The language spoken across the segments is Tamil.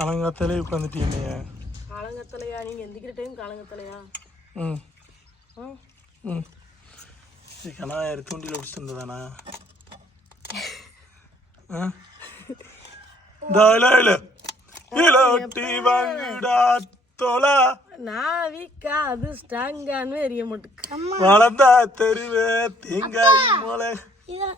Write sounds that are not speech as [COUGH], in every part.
காலங்காத்தாலே உட்காந்துட்டீங்க காலங்கத்தலையா? நீங்கள் எந்திக்கிற டைம் காலங்கத்தலையா? ம். ம். சரி கணாயிரம் தூண்டில் பிடிச்சிட்டு இருந்ததானா வளர்ந்தா தெருவே தீங்காய் இது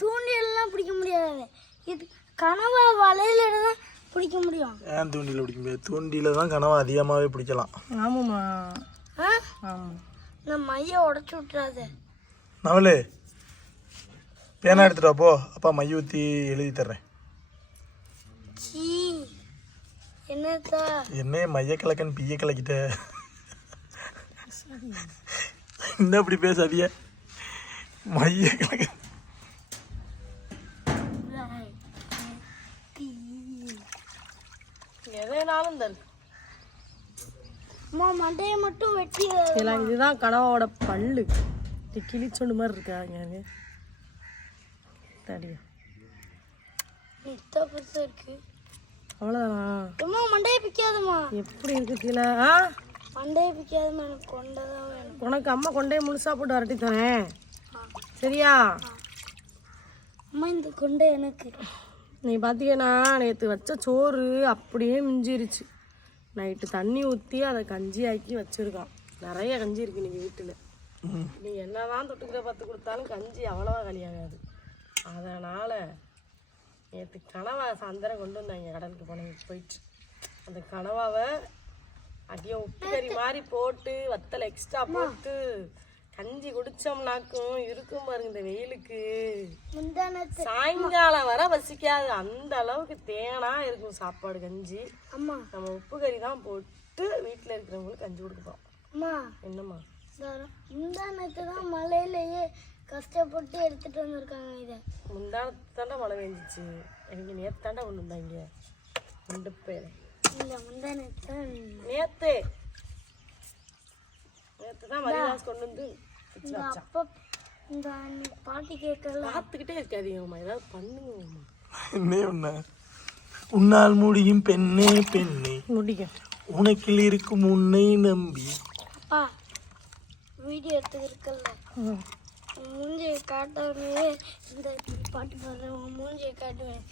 தூண்டியெல்லாம் பிடிக்க முடியாது. இது கனவா வலையில தான் பிடிக்க முடியும். ஏன் தூண்டில பிடிக்க முடியாது? தூண்டில தான் கனவை அதிகமாகவே பிடிக்கலாம். ஆமாம்மா. ஆ? ஆமாம் இந்த மைய உடச்சு விட்டுறாத. நவலே பேனா எடுத்துட்டு போ. அப்பா மைய ஊற்றி எழுதி தர்றேன். சீ என்னத்தா? என்ன மைய கலக்கன்னு பிய கலக்கிட்ட. என்ன அப்படி பேசாதிய மைய கலக்க எதைனாலும் தரு அம்மா மண்டையை மட்டும் வெட்டி இதெல்லாம் இதுதான் கனவோட பல்லு. இது கிளிச்சொண்டு மாதிரி இருக்காங்க தடியா இருக்கு. அவ்வளோதானா மண்டையை பிக்காதம்மா. எப்படி இருக்கு கீழே? ஆ? மண்டையை பிக்காதம்மா எனக்கு கொண்டதான் வேணும். உனக்கு அம்மா கொண்டே முழுசா போட்டு வரட்டி தரேன் சரியா? அம்மா இந்த கொண்டை எனக்கு. நீ பார்த்தீங்கன்னா நேற்று வச்ச சோறு அப்படியே மிஞ்சிருச்சு. நைட்டு தண்ணி ஊற்றி அதை கஞ்சி ஆக்கி வச்சுருக்கான். நிறைய கஞ்சி இருக்கு நீங்கள் வீட்டில். நீ என்னதான் தொட்டுக்கிற பார்த்து கொடுத்தாலும் கஞ்சி அவ்வளோவா கலியாகாது அதனால் நேற்று கனவா சாயந்தரம் கொண்டு வந்தாங்க கடலுக்கு போனவங்க போயிட்டு. அந்த கனவாவை அப்படியே உப்பு கறி மாதிரி போட்டு வத்தலை எக்ஸ்ட்ரா போட்டு கஞ்சி குடிச்சோம்னாக்கும் இருக்கும் பாருங்க இந்த வெயிலுக்கு. முந்தானத்து. சாயங்காலம் வர வசிக்காது அந்த அளவுக்கு தேனா இருக்கும் சாப்பாடு கஞ்சி. அம்மா. நம்ம உப்பு கறி தான் போட்டு வீட்டில் இருக்கிறவங்களுக்கு கஞ்சி கொடுப்போம் அம்மா. என்னம்மா? முந்தானத்து தான் மலையிலேயே கஷ்டப்பட்டு எடுத்துட்டு வந்திருக்காங்க இதை. முந்தானத்தாண்டா மழை பெஞ்சிச்சு. எனக்கு நேற்று தாண்டா கொண்டு வந்தாங்க. ரெண்டு பேர் இந்த முந்தானத்து. தான் நேத்து நேற்று தான் மரியாதை கொண்டு வந்து அப்பா இந்த பாட்டி கேட்கல பார்த்துக்கிட்டே இருக்காதீங்கம்மா. ஏதாவது பண்ணுங்கம்மா. என்ன ஒண்ணு உன்னால் முடியும் பெண்ணே பெண்ணே. முடிக்கும் உனக்கில் இருக்கும் உன்னை நம்பி. அப்பா வீடியோ எடுத்துக்கிருக்கல மூஞ்சியை காட்டாமே இந்த பாட்டு பாடுறேன் மூஞ்சியை காட்டுவேன்.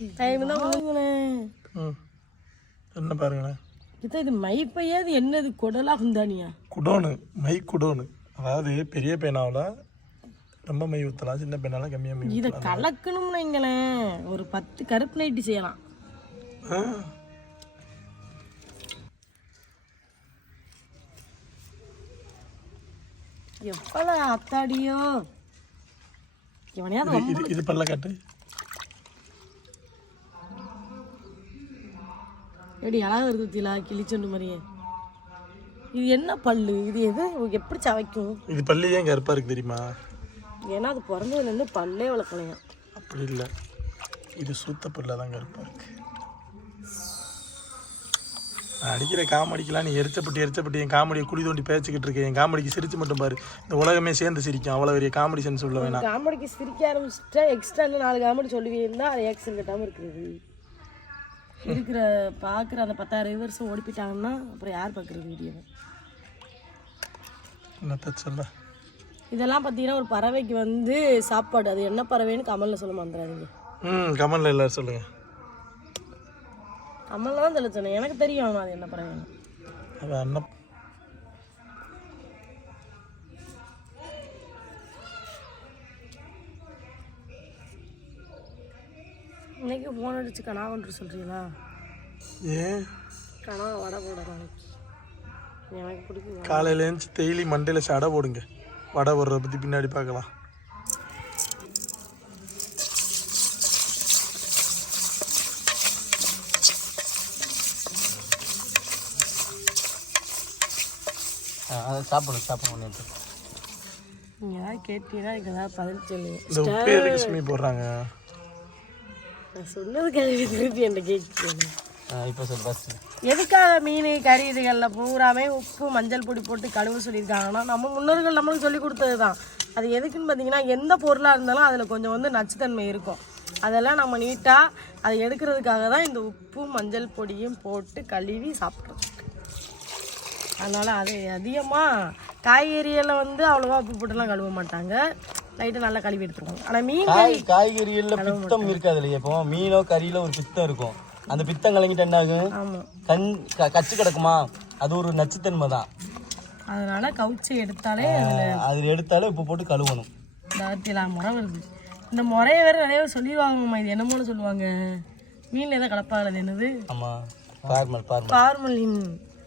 என்ன பாருங்களேன். இது இது மைப்பையாது என்னது குடலா குந்தானியா? குடோனு மை குடோனு. அதாவது பெரிய பேனாவில் ரொம்ப மை ஊற்றலாம் சின்ன பேனாவில் கம்மியாக மை இதை கலக்கணும்னு வைங்களேன். ஒரு பத்து கருப்பு நைட்டு செய்யலாம். எவ்வளோ அத்தாடியோ இவனையாவது இது பல்ல காட்டு. எப்படி அழகா இருக்கு தீலா கிளிச்சொண்டு மாதிரியே. இது என்ன பல்லு? இது எது? எப்படி சவைக்கும் இது பல்லு ஏன் கருப்பாக இருக்குது தெரியுமா? ஏன்னா அது பிறந்ததுலேருந்து பல்லே வளர்க்கலையாம். அப்படி இல்லை. இது சுத்த பல்ல தான் கருப்பாக இருக்கு. நான் அடிக்கிற காமெடிக்கெலாம் நீ எரிச்சப்பட்டு எரிச்சப்பட்டு என் காமெடியை குழி தோண்டி பேச்சுக்கிட்டு இருக்கேன் என் காமெடிக்கு சிரிச்சு மட்டும் பாரு. இந்த உலகமே சேர்ந்து சிரிக்கும். அவ்வளோ பெரிய காமெடி சென்ஸ் உள்ள வேணாம். காமெடிக்கு சிரிக்க ஆரம்பிச்சிட்டா எக்ஸ்ட்ரா நாலு காமெடி சொல்லுவீங்கன்னா ரியாக்ஷன் கட்டாமல் இருக்குது. இருக்கிற பார்க்குற அந்த பத்தாயிரம் விவர்ஸும் ஓடி போயிட்டாங்கன்னா அப்புறம் யார் பார்க்குறது சொல்ல இதெல்லாம் பார்த்தீங்கன்னா ஒரு பறவைக்கு வந்து சாப்பாடு. அது என்ன பறவைன்னு கமலில் சொல்ல மாட்டேறாதீங்க ம் கமலில் எல்லாரும் சொல்லுங்கள் கமலில் தான் சொன்னேன். எனக்கு தெரியும் அது என்ன பறவைன்னு. அது அண்ணன் இன்னைக்கு ஃபோன் அடிச்சு கனா கொண்டு சொல்கிறீங்களா ஏன்? கனா வடை போட நாளைக்கு எனக்கு பிடிக்கும் காலையில எழுந்துச்சு டெய்லி மண்டையில் சடை போடுங்க. வடை போடுறத பற்றி பின்னாடி பார்க்கலாம். அதை சாப்பிடு சாப்பிட நீங்கள் ஏதாவது கேட்டீங்கன்னா எனக்கு ஏதாவது பதில் சொல்லுங்க இந்த உப்பு எதுக்கு சுமி போடுறாங்க? நான் சொன்னது கேள்வி திருப்பி என்கிட்ட கேட்கிறேன் இப்போ சொல்லு ஃபஸ்ட்டு எதுக்காக மீன் கறி இதுகளில் பூராமே உப்பு மஞ்சள் பொடி போட்டு கழுவு சொல்லியிருக்காங்கன்னா நம்ம முன்னோர்கள் நம்மளுக்கு சொல்லி கொடுத்தது தான் அது எதுக்குன்னு பார்த்தீங்கன்னா எந்த பொருளாக இருந்தாலும் அதில் கொஞ்சம் வந்து நச்சுத்தன்மை இருக்கும். அதெல்லாம் நம்ம நீட்டாக அதை எடுக்கிறதுக்காக தான் இந்த உப்பு மஞ்சள் பொடியும் போட்டு கழுவி சாப்பிட்றோம். அதனால் அது அதிகமாக காய்கறியில் வந்து அவ்வளோவா உப்பு போட்டுலாம் கழுவ மாட்டாங்க. லைட்டாக நல்லா கழுவி எடுத்துருவாங்க ஆனால் மீன் காய் காய்கறிகள்ல பித்தம் இருக்காது இல்லையா இப்போ. மீனோ கறியில ஒரு பித்தம் இருக்கும். அந்த பித்தம் கலங்கிட்டு என்ன ஆகும் ஆமாம் கண் கச்சு கிடக்குமா? அது ஒரு நச்சுத்தன்மை தான். அதனால கவுச்சி எடுத்தாலே அதில் எடுத்தாலும் உப்பு போட்டு கழுவணும். தாத்திலாம் முறை வருது. இந்த முறையை வேறு நிறைய பேர் சொல்லிடுவாங்கம்மா இது என்னமோன்னு சொல்லுவாங்க. மீனில் எதாவது கலப்பாகல என்னது? ஆமா. பார்மல் பார்மல் பார்மலின்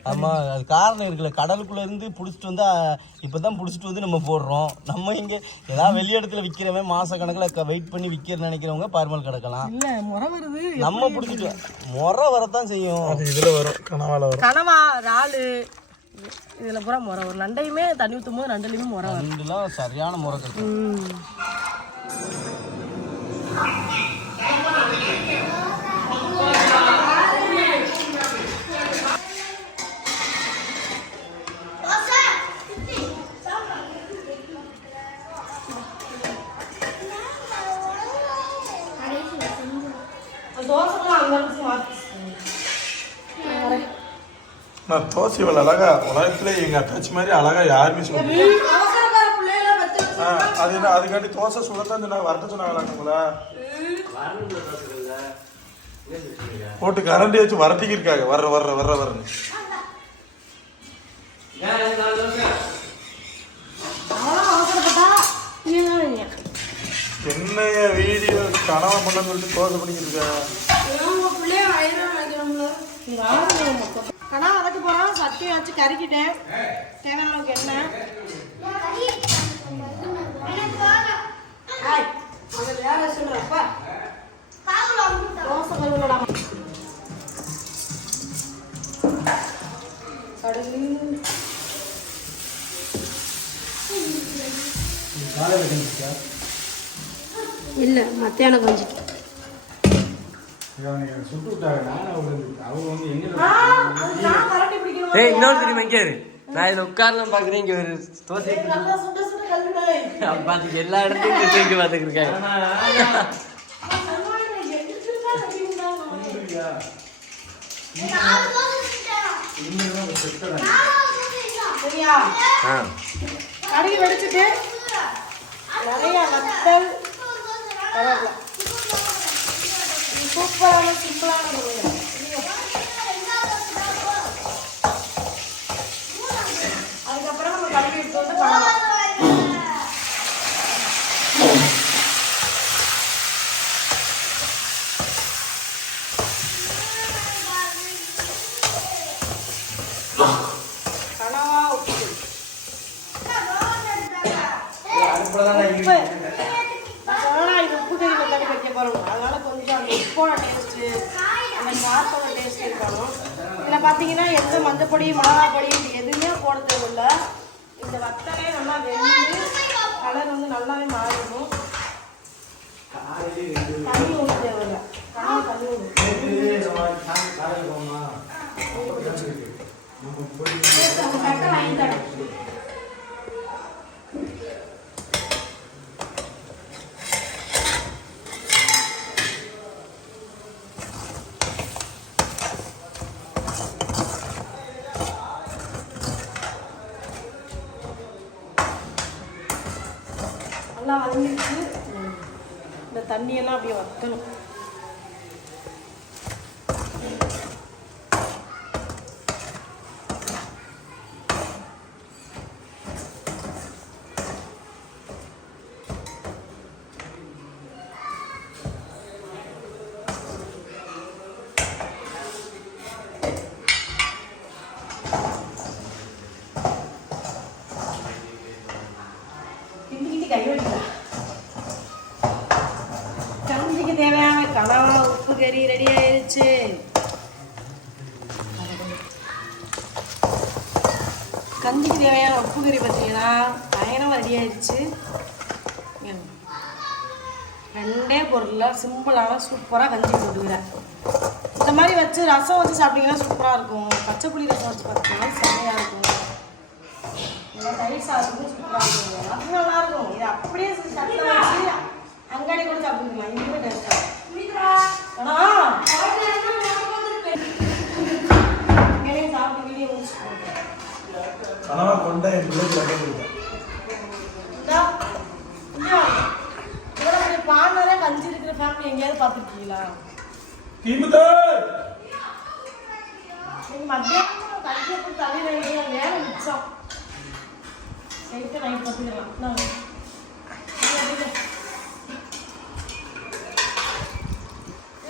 ஆமா அது காரணம் இருக்குல்ல. கடலுக்குள்ள இருந்து புடிச்சிட்டு வந்து அஹ், இப்பதான் புடிச்சிட்டு வந்து நம்ம போடுறோம். நம்ம இங்க ஏதாவது வெளி இடத்துல விக்கிறவன் மாச கணக்குல வெயிட் பண்ணி விக்கிற நினைக்கிறவங்க பார்மல் கிடக்கலாம். இல்லை முறை வருது. நம்ம புடிச்சிட்டு முறை வரத்தான் செய்யும். அது இதில் வரும் கனவால வரும். கனவா இறாலு இதில் பூரா முறை வரும். நண்டையுமே தண்ணி ஊற்றும் போது நண்டுலையுமே முறை வரும். ரெண்டுலாம் சரியான முறை கிடைக்கும். நான் தோசை இவ்வளோ அழகா உலகத்துல எங்க அத்தாச்சி மாதிரி அழகா யாருமே சொல்ல ஆ, அது என்ன அதுக்காண்டி தோசை சுடத்தான் சொன்னாங்க வரட்ட சொன்னாங்களாங்களா போட்டு கரண்டி வச்சு வரட்டிக்கு இருக்காங்க வர்ற வர்ற வர்ற வர்றன்னு. என்னைய வீடியோ கனவா பண்ணன்னு சொல்லிட்டு தோசை பண்ணிக்கிட்டு இருக்கேன் சட்டியை வச்சு கறிக்கிட்டேன் ஆய், அது வேற சொல்றப்ப தோசை கருவலடா கடுகு. இல்லை மத்தியானம் கரண்டி பிடிக்கணும் ஏய் இன்னொரு திரும்பி இங்கே இரு. நான் இதில் உட்காரலாம் பார்க்குறேன் இங்கே ஒரு தோசை பார்த்து [LAUGHS] எல்லா இடத்துலையும் தூக்கி பார்த்துக்கிருக்காங்க. ஆ. வெடிச்சிட்டு. நிறைய சூப்பரான சிம்பிளான முறையா அதுக்கப்புறம் நம்ம கடுகு எடுத்து வந்து பண்ணலாம் கனவா உப்பு உப்பு நான் சொன்னா இது உப்பு கறி மெத்தட் வைக்க போறோம் அதனால கொஞ்சம் அந்த உப்போட டேஸ்ட்டு அந்த காரத்தோட டேஸ்ட் இருக்கணும் இதில் பார்த்தீங்கன்னா எந்த மஞ்சப்பொடி மிளகா பொடி எதுவுமே போட தேவையில்ல இந்த வத்தலே நல்லா வெந்து கலர் வந்து நல்லாவே மாறிடும் தண்ணி ஊற்ற தேவையில்ல. தண்ணி ஊற்று வாங்கி தரேன். தண்ணியெல்லாம் அப்படியே வத்தணும் கறி ரெடி ஆயிடுச்சு கஞ்சிக்கு தேவையான உப்பு கறி பார்த்தீங்கன்னா பயணம் ரெடி ஆயிடுச்சு ரெண்டே பொருளில் சிம்பிளான சூப்பராக கஞ்சி போட்டுக்கிறேன். இந்த மாதிரி வச்சு ரசம் வச்சு சாப்பிட்டீங்கன்னா சூப்பராக இருக்கும். பச்சை புளி ரசம் வச்சு பார்த்தீங்கன்னா செம்மையாக இருக்கும். தயிர் சாதம் சூப்பராக இருக்கும். அது நல்லாயிருக்கும் இது அப்படியே சட்டில் அங்காடி கூட சாப்பிட்டுக்கலாம். இன்னுமே டேஸ்ட்டாக இருக்கும் கனவா கொண்ட என் பிள்ளைக்கு வந்து கொடுத்தேன். பாண்டரே கஞ்சி இருக்கிற ஃபேமிலி எங்கேயாவது பார்த்துருக்கீங்களா? தீமுதா நீங்கள் மத்தியானம் கஞ்சி தலை வேண்டிய வேலை மிச்சம் நைட்டு நைட் பார்த்துக்கலாம் நான்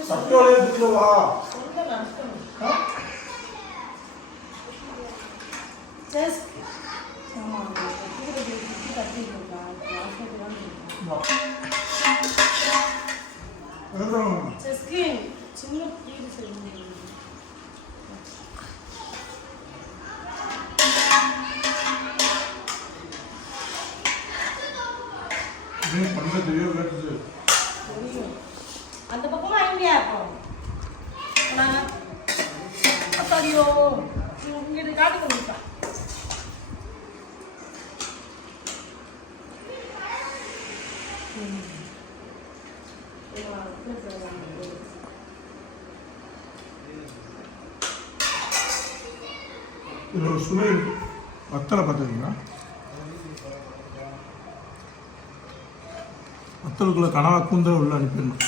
சட்டோட எடுத்துட்டு வா சொல்ல நடக்கணும் செஸ் ஆமாம் கட்டி செஸ்க்கு சின்ன வீடு செய்யணும் பண்ண தெரிய கேட்டுச்சு தெரியும் அந்த பக்கமா எங்கேயா இருக்கும் நான் ஐயோ இங்கிட்டு காட்டு கொடுப்பேன் ஒரு சுவை வத்தலை பார்த்துருக்கீங்களா வத்தலுக்குள்ள கனவா கூந்தல் உள்ள அனுப்பிடணும்.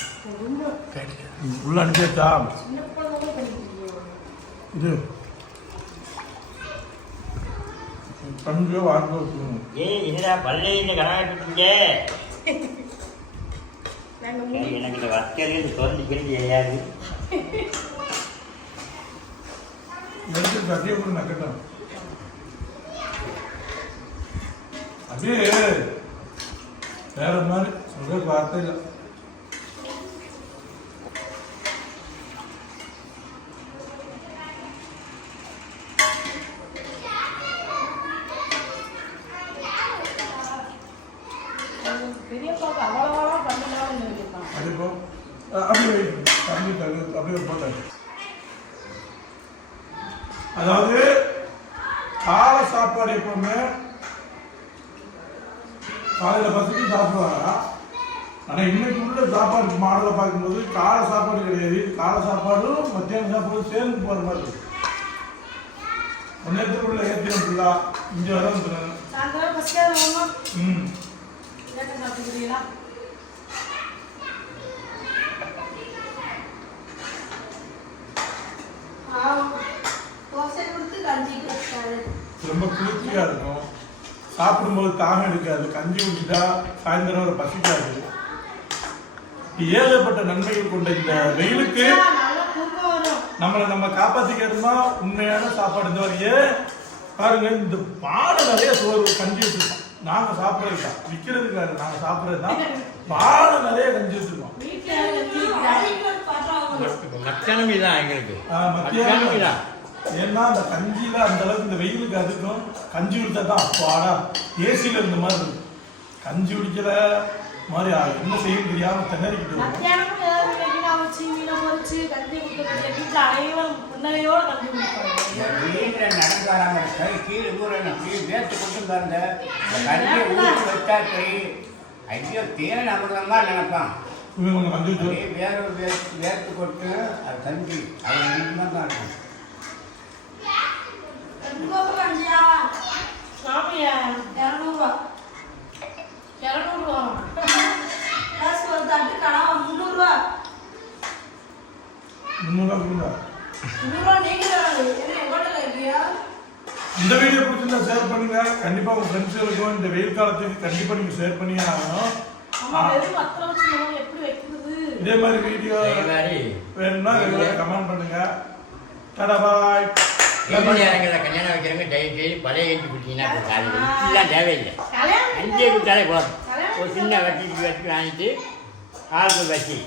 உள்ள அனுப்பியாச்சா? இது. பஞ்சோ வச்சுக்கணும் ஏய் என்னடா பள்ளியில கனவாக்கிட்டீங்க நாங்கள் எனக்கு இந்த தோண்டி கிண்டி ஏயாது எடுத்து அப்படியே கூட நக்கட்டும் அப்படியே வேற மாதிரி சொல்ற வார்த்தை இல்லை பெரியப்பாவுக்கு அவ்வளோவா பண்ணலாம்னு இருக்கான் அது இப்போ அஹ் அப்படியே வை. தண்ணி தகு அப்படியே போட்டேன் அதாவது காலை சாப்பாடு எப்பவுமே காலையில் பசிக்கு சாப்பிடுவாங்க. ஆனால் இன்னைக்கு உள்ள சாப்பாடு மாடலை பார்க்கும்போது காலை சாப்பாடு கிடையாது. காலை சாப்பாடும் மத்தியான சாப்பாடும் சேர்ந்து போகிற மாதிரி இருக்கு. நேரத்துக்குள்ள ஏற்றின ஃபுல்லா இங்கே வர ம் கேட்ட சாப்பிட்டுக்கிறீங்களா தோசை கொடுத்து கஞ்சி கொடுத்தாரு ரொம்ப இருக்கும் சாப்பிடும்போது தாகம் எடுக்காது. கஞ்சி குடிச்சிட்டா சாயந்தரம் ஒரு பசிக்காது. ஏகப்பட்ட நன்மைகள் கொண்ட இந்த வெயிலுக்கு நல்லா தூக்கம் வரும். நம்மளை நம்ம காப்பாத்திக்கிறதுனா உண்மையான சாப்பாடு. இந்த வரையே பாருங்க இந்த பானை நிறைய சோறு கஞ்சி வச்சிருக்கோம். நாங்க சாப்பிட்றது தான். விற்கிறதுக்கு அது நாங்க சாப்பிட்றது தான். பானை நிறைய கஞ்சி வச்சிருக்கோம். மத்தியானம் இதுதான் எங்களுக்கு. ஆஹ் மத்தியானம் இதான். ஏன்னா அந்த கஞ்சியில அந்த அளவுக்கு இந்த வெயிலுக்கு அதுக்கும் கஞ்சி குடிச்சா தான் அப்பாடா ஏசியில இருந்த மாதிரி இருக்கும். கஞ்சி குடிக்கிற மாதிரி ஆ, என்ன செய்யணும் தெரியாம திணறிக்கிட்டு ஐயோ தேன் அமிர்தமா நினைப்பான். வச்சு அப்படியே வேற வேர்த்து கொட்டு அது கஞ்சி. அது தான் இருக்கும். இந்த வீடியோ பிடிச்சிருந்தா ஷேர் பண்ணுங்க. கண்டிப்பா உங்க ஃப்ரெண்ட்ஸுகளுக்கும் இந்த வெயில் காலத்துக்கு கண்டிப்பா நீங்க ஷேர் பண்ணியே ஆகணும் இதே மாதிரி வீடியோ இதே மாதிரி. வேணும்னா கமெண்ட் பண்ணுங்க. டாடா இறங்குற கல்யாணம் வைக்கிறவங்க டெய்லி டெய்லி பழைய கஞ்சி குடிச்சீங்கன்னா காலையில் இப்படிலாம் தேவையில்லை. குடிச்சாலே போதும். ஒரு சின்ன வட்டி வட்டி வாங்கிட்டு ஆளுக்கு வச்சு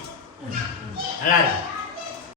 நல்லா இருக்கும்.